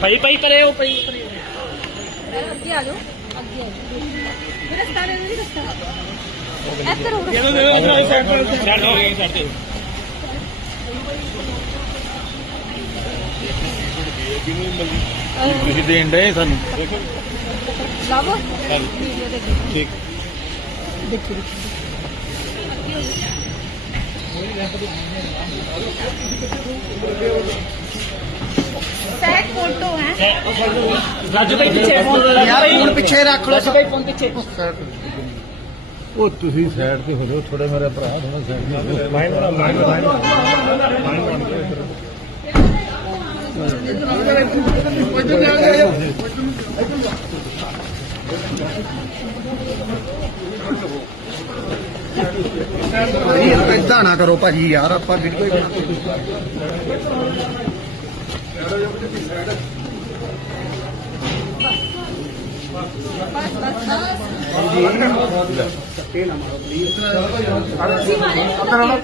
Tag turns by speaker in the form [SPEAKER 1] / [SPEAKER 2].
[SPEAKER 1] ਭਾਈ ਭਾਈ ਪਰੇ ਉਹ ਭਾਈ ਪਰੇ
[SPEAKER 2] ਅੱਗੇ ਆ ਜਾਓ ਅੱਗੇ ਆ ਜਾਓ। ਮੇਰਾ ਰਸਤਾ ਦੇ ਮੇਰੀ ਰਸਤਾ ਇੱਧਰ ਹੋ
[SPEAKER 1] ਦੇ ਦੇ ਦੇ ਸਾਈਡ ਤੇ ਸਾਈਡ ਤੇ ਸਾਈਡ ਤੇ
[SPEAKER 3] ਤੁਸੀਂ ਦੇਣ ਡਏ ਸਾਨੂੰ?
[SPEAKER 2] ਲਵ। ਵੀਡੀਓ ਦੇ
[SPEAKER 3] ਠੀਕ।
[SPEAKER 2] ਦੇਖੋ ਦੇਖੋ।
[SPEAKER 1] ਰਾਜੂ ਭਾਈ ਪਿੱਛੇ ਫੋਨ
[SPEAKER 4] ਯਾਰ ਹੁਣ ਪਿੱਛੇ ਰੱਖ ਲਓ
[SPEAKER 1] ਰਾਜੂ ਭਾਈ ਫੋਨ ਪਿੱਛੇ
[SPEAKER 3] ਉਹ ਤੁਸੀਂ ਸਾਈਡ ਤੇ ਹੋ ਜਾਓ ਥੋੜੇ ਮੇਰੇ ਭਰਾ ਥੋੜਾ ਸਾਈਡ ਤੇ ਹੋ ਜਾਓ। ਬਣਾ ਮਾਈਂਡ
[SPEAKER 4] ਭਾਜੀ ਏਦਾਂ ਨਾ ਕਰੋ ਭਾਜੀ ਯਾਰ ਆਪਾਂ ਵੀਡੀਓ ਹੀ ਬਣਾ। আপনারা